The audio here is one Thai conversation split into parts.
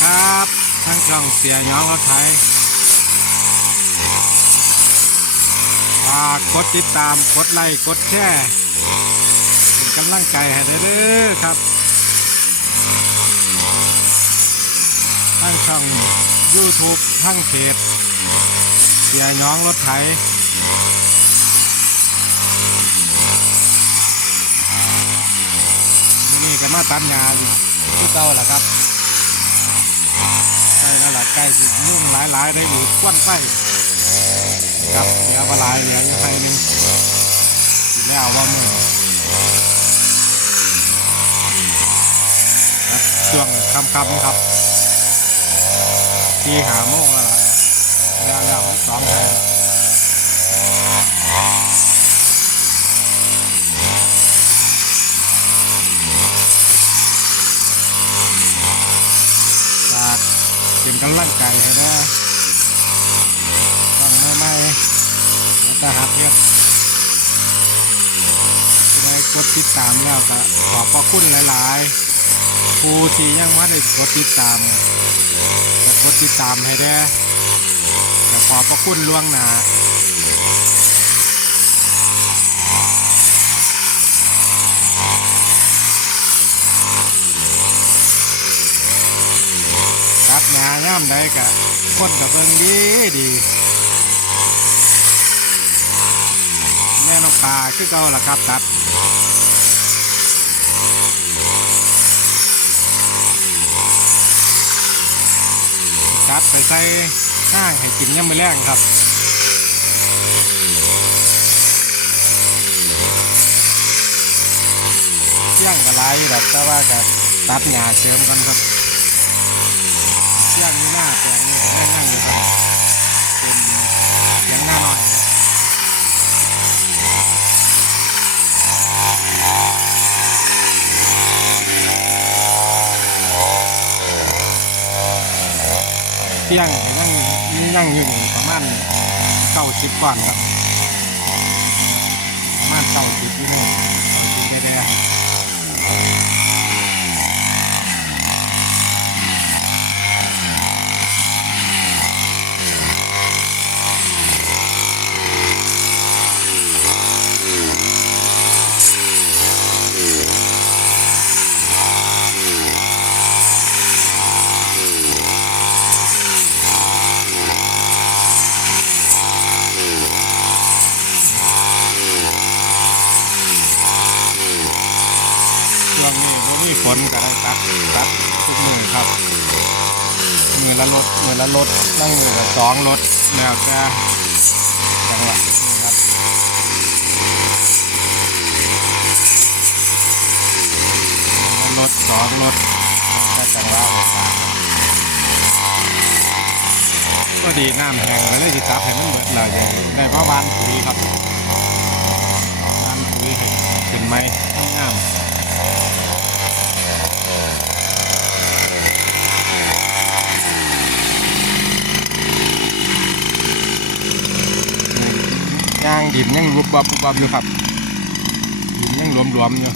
ครับทั้งช่องเสียหย้องรถไทยฝากกดติดตามกดไลค์กดแชร์เป็นกำลังใจให้เด้อครับทั้งช่อง YouTube ทั้งเพจเสียหย้องรถไถมื้อนี่ก็มาตัดงานที่เก่าแหละครับ ก่สิยุ่งหลายๆได้อยู่ควันไฟครับเหลือปลาเหลืออยู่ให้หนึงสิแล้วว่ามือครับช่วงคำคำครับ ที่หาโมงแล้วล่ะแล้วแล้วสองแทนากเป็นกำลังกายให้ได้ต้องไม่ไม่แล้วจะหักเยอะได้กดติดตามแล้วก็ขอบพระคุณหลายๆ ผู้ที่ยังมาได้กดติดตามกดติดตามให้ได้ขอบพระคุณล่วงหน้า ครับงานย่ำใดกะคนกับเบิ่งดีดี แม่น้องปลาคือเก่าล่ะครับตัดตัดไปใส่ห้างให้กินย่ำมือแรงครับเที่ยงกระไรแบบแต่ว่าจะตัดหญ้าเสริมกันครับ เที่ยงนี่หน้าแปลงนี่ก็นั่นั่งอยู่ครับเป็นเสียงหน้าหน่อยนะเที่ยงนี่นั่งนั่งอยู่นี่ประมาณเก้าสิบก่อนครับประมาณเก้าสิบนี่เก้าสิบแน่ๆ ช่วงนี้ นก็มีฝนกับตัดตัดทุกมือครับมือละรถมือละรถนั่งมือละสองรถแล้วจะจังหวะนี่ครับมือละรถสองรถก็จังหวะโอกาสก็ดีน้ำแห้งแล้วเลยจิตับให้มันเบิดเราอย่างได้เพราะบานปุ๋ยครับบานปุ๋ยเห็นไหมๆ ย่างดินยังรุบบับรุบบับอยู่ครับดินยังหลวมๆอยู่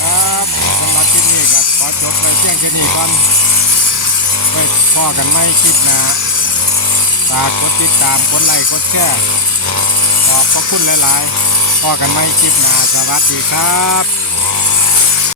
ครับสำหรับคลิปนี้ก็ขอจบไปเพียงแค่นี้ก่อนไปพ่อกันไม่คลิปหน้า ฝากกดติดตามกดไลค์กดแชร์ขอบพระคุณหลายๆพอกันไม่คลิปหน้าสวัสดีครับ